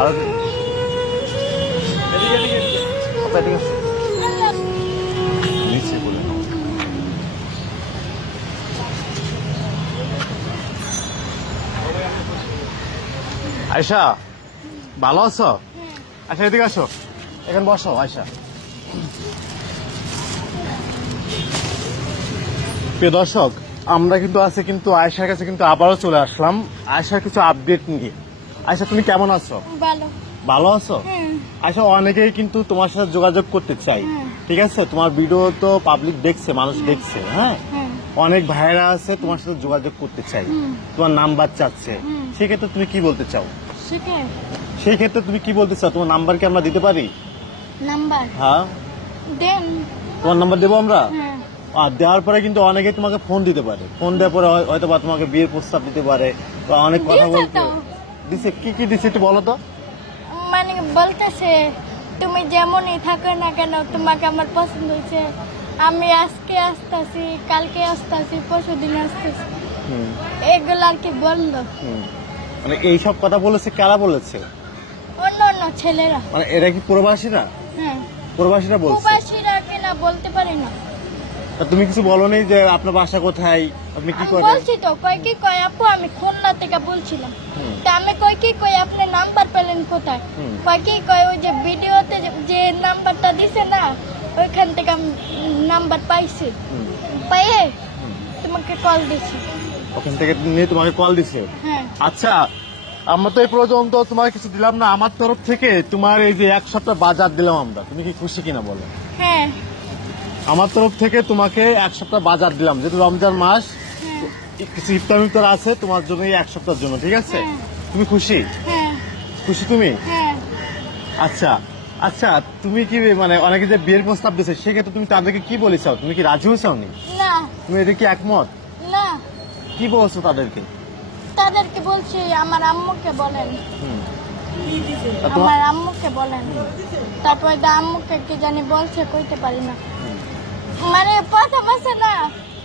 আর নিচে বলে আয়শা, ভালো আছো? আচ্ছা, এদিকে আসো, এখানে বসো আয়শা। প্রিয় দর্শক, আমরা কিন্তু আজকে কিন্তু আয়শার কাছে কিন্তু আবারও চলে আসলাম আয়শার কিছু আপডেট নিয়ে। আয়শা, তুমি কেমন আছো? ভালো। ভালো আছো? আয়শা, অনেকেই কিন্তু তোমার সাথে যোগাযোগ করতে চাই, ঠিক আছে? তোমার ভিডিও তো পাবলিক দেখছে, মানুষ দেখছে, হ্যাঁ। অনেক ভাইরা আছে তোমার সাথে যোগাযোগ করতে চাই, তোমার নাম্বার চাচ্ছে, সেক্ষেত্রে তুমি কি বলতে চাও? সেই ক্ষেত্রে তুমি কি বলতে চাও? তোমার নাম্বার কি আমরা দিতে পারি? নাম্বার? হ্যাঁ, দেন। তোমার নাম্বার দেবো আমরা। আর দেওয়ার পরে কিন্তু অনেকে তোমাকে ফোন দিতে পারে, ফোন দেওয়ার পরে হয়তো বা তোমাকে বিয়ের প্রস্তাব দিতে পারে বা অনেক কথা বলতে দিছে। কি কি দিছে একটু বলো তো। মানে বলতেছে তুমি যেমনই থাকো না কেন তোমাকে আমার পছন্দ হয়েছে, আমি আজকে আসতেছি, কালকে আসতেছি, পরশু দিন আসতেছি, এগুলো আর কি বললো। মানে এইসব কথা বলেছে কারা বলেছে? অন্য অন্য ছেলেরা। মানে এরা কি প্রবাসীরা? হ্যাঁ, প্রবাসীরা বলছে। প্রবাসীরা কিনা বলতে পারি না। তা তুমি কিছু বলোনি যে আপনার বাসা কোথায়, আপনি কি করেন? বলছি তো, কয় কি কয় আপু আমি খুলনা থেকে বলছিলাম। তা আমি কয় কি কয় আপনি নাম্বার পেলেন কোথায়? কয় কি কয় ওই যে ভিডিওতে যে নাম্বারটা দিছে না, ওইখান থেকে আমি নাম্বার পাইছি, পাইয়ে তোমাকে কল দিছি। ওখান থেকে নিয়ে তোমাকে কল দিছে? হ্যাঁ। আচ্ছা, আমরা তো এই পর্যন্ত তোমার কিছু দিলাম না, আমার তরফ থেকে তোমার এই যে এক সপ্তাহ বাজার দিলাম আমরা, তুমি কি খুশি কিনা বলো? হ্যাঁ। আমার তরফ থেকে তোমাকে এক সপ্তাহ বাজার দিলাম, যেহেতু রমজান মাস, কিছু ইফতার মিফতার আছে তোমার জন্য এই এক সপ্তাহের জন্য, ঠিক আছে? তুমি খুশি? হ্যাঁ। খুশি তুমি? হ্যাঁ। আচ্ছা আচ্ছা, তুমি কি মানে অনেকে যে বিয়ের প্রস্তাব দিচ্ছে সেক্ষেত্রে তুমি তাদেরকে কি বলেছ? তুমি কি রাজি হয়েছনি? না। তুমি এটা কি একমত? না। কি বলছো তাদেরকে? তাদেরকে বলছি আমার আম্মুকে বলেন, আমার আম্মুকে বলেন, তারপর আম্মুকে কি জানি বলছে, কইতে পারি না। মানে প্রথম আছে না,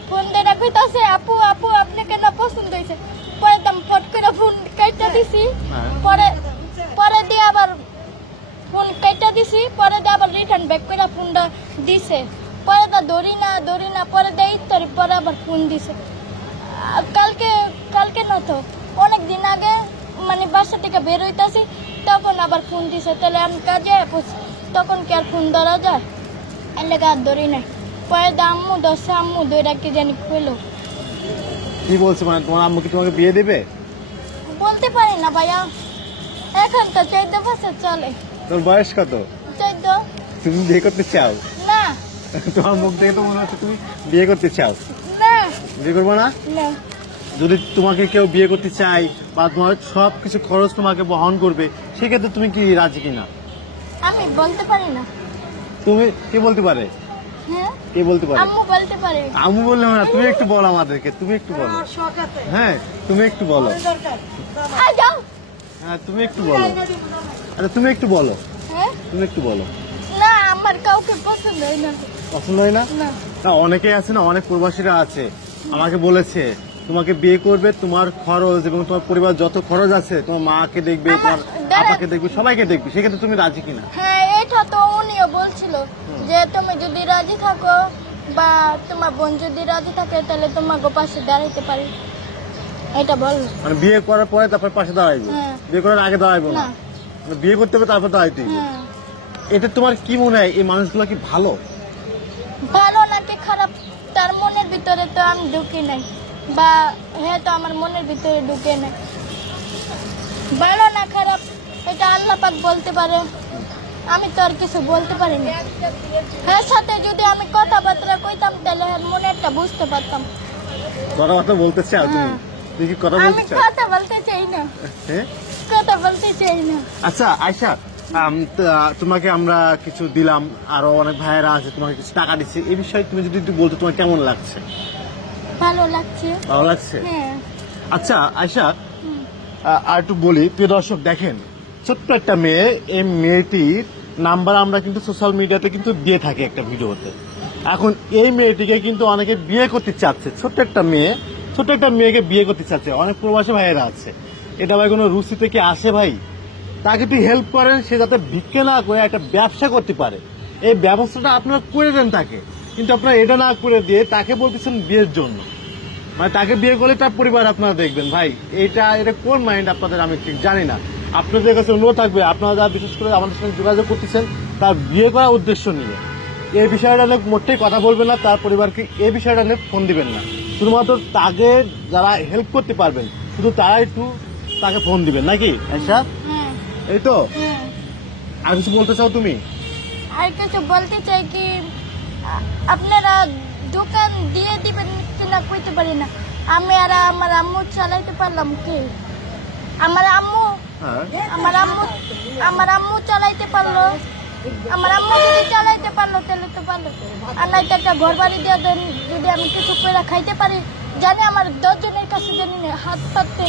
ফোন দিয়ে কইতাছে আপু আপু আপনি কেন পছন্দ হয়েছে, পরে দাম ফট করে ফোন কাইটা দিছি, পরে পরে দিয়ে আবার ফোন কাইটা দিছি, পরে দিয়ে আবার রিটার্ন ব্যাক করে ফোনটা দিছে, পরে দা ধরি না, পরে দেয় ইত্তরে, পরে আবার ফোন দিছে। কালকে কালকে না তো অনেক দিন আগে, মানে বাসা থেকে বের হইতাছি তখন আবার ফোন দিছে। তাহলে আমি কাজে তখন কি আর ফোন ধরা যায়? এলাকা আর ধরি নাই। পরে আম্মু দশে আম্মু দইটা কি জানি খুলো। কি বলছো? মানে তোমার আম্মু কি তোমাকে বিয়ে দেবে? বলতে পারি না ভাইয়া, এখন তো 14 বছর চলে। তোর বয়স কত? 14। তুমি বিয়ে করতে চাও? না। তোমার মুখ দেখে তো মনে হচ্ছে তুমি বিয়ে করতে চাও। না। বিয়ে করবো না? না। যদি তোমাকে কেউ বিয়ে করতে চায় বা তোমার সব কিছু খরচ তোমাকে বহন করবে, সেক্ষেত্রে তুমি কি রাজি কিনা? আমি বলতে পারি না। তুমি কি বলতে পারে? হ্যাঁ, কে বলতে পারে? আম্মু বলতে পারে। আম্মু বললে না, তুমি একটু বলো আমাদেরকে, তুমি একটু বলো। হ্যাঁ, তুমি একটু বলো। আই যাও। হ্যাঁ, তুমি একটু বলো। আচ্ছা, তুমি একটু বলো। হ্যাঁ, তুমি একটু বলো। না আমার কাউকে পছন্দ হয় না। পছন্দ হয় না? না। না, অনেকেই আছে না, অনেক প্রবাসীরা আছে, আমাকে বলেছে তোমাকে বিয়ে করবে, তোমার খরচ এবং তোমার পরিবার যত খরচ আছে, তোমার মাকে দেখবে, তোমার আপাকে দেখবে, সবাইকে দেখবে, সেক্ষেত্রে তুমি রাজি কিনা? হ্যাঁ, এটা তো উনিও বলছিল যে তুমি যদি রাজি থাকো বা তোমার বোন যদি রাজি থাকে তাহলে তোমাকে পাশে দাঁড়াইতে পারি, এটা বল। মানে বিয়ে করার পরে তারপর পাশে দাঁড়াইবো? বিয়ে করার আগে দাঁড়াইবো না? মানে বিয়ে করতে হবে তারপর দাঁড়াইতে হবে। এটা তোমার কি মনে হয়, এই মানুষগুলো কি ভালো? ভালো নাকি খারাপ তার মনের ভিতরে তো আমি ঢুকি নাই, বা হ্যাঁ তো আমার মনের ভিতরে ঢুকে নাই। ভালো না খারাপ এটা আল্লাহ পাক বলতে পারে, আমি তো আর কিছু বলতে পারি না। হ্যাঁ, সাথে যদি আমি কথাবার্তা কইতাম তাহলে মনেরটা বুঝতে পারতাম। কথাবার্তা বলতে চাও তুমি? তুমি কি কথা আমি বলতে চাও? কথা বলতে চাই না। হ্যাঁ, কথা বলতে চাই না। আচ্ছা আয়শা, তোমাকে আমরা কিছু দিলাম, আরো অনেক ভাইয়েরা আছে তোমাকে কিছু টাকা দিচ্ছে, এই বিষয়ে তুমি যদি একটু বলতো তোমার কেমন লাগছে? ভালো লাগছে। ভালো লাগছে? হ্যাঁ। আচ্ছা আয়শা, আর একটু বলি, প্রিয় দর্শক দেখেন, ছোট্ট একটা মেয়ে, এই মেয়েটির নাম্বার আমরা কিন্তু সোশ্যাল মিডিয়াতে কিন্তু দিয়ে থাকি একটা ভিডিওতে। এখন এই মেয়েটিকে কিন্তু অনেকে বিয়ে করতে চাচ্ছে, ছোট্ট একটা মেয়েকে বিয়ে করতে চাচ্ছে, অনেক প্রবাসী ভাইয়েরা আছে। এটা ভাই কোনো রুচি থেকে আসে ভাই? তাকে একটু হেল্প করেন, সে যাতে ভিক্ষে না করে একটা ব্যবসা করতে পারে, এই ব্যবস্থাটা আপনারা করে দেন তাকে। কিন্তু আপনারা এটা না করে দিয়ে তাকে বলতেছেন বিয়ের জন্য, মানে তাকে বিয়ে করলে তার পরিবার আপনারা দেখবেন। ভাই এটা কোন মাইন্ড আপনাদের, আমি ঠিক জানি না। আপনাদের কাছে অনুরোধ থাকবে, আপনারা যা বিশেষ করে আমাদের সঙ্গে যোগাযোগ করতেছেন তার বিয়ে করার উদ্দেশ্য নিয়ে এই বিষয়টা নিয়ে মোটেই কথা বলবেন না, তার পরিবারকে এই বিষয়টা নিয়ে ফোন দিবেন না। শুধুমাত্র তাকে যারা হেল্প করতে পারবেন শুধু তারা একটু তাকে ফোন দিবেন, নাকি আচ্ছা? হ্যাঁ এই তো। হ্যাঁ। আর কিছু বলতে চাও তুমি? আর কিছু বলতে চাই কি, আপনারা দোকান দিয়ে দিবেন কিনা কইতে পারি না। আমি আর আমার আম্মু চালাইতে পারলাম কি? আমার আম্মু হ্যাঁ, আমার আম্মু চালাইতে পারলো। আমার আম্মু যদি চালাইতে পারলো তাহলে তো পারলো। আর নাই তো একটা ঘর বাড়ি দিয়ে দেন, যদি আমি কিছু করে খাইতে পারি। জানি আমার 10 জনের কাছে জানি না হাত পাততে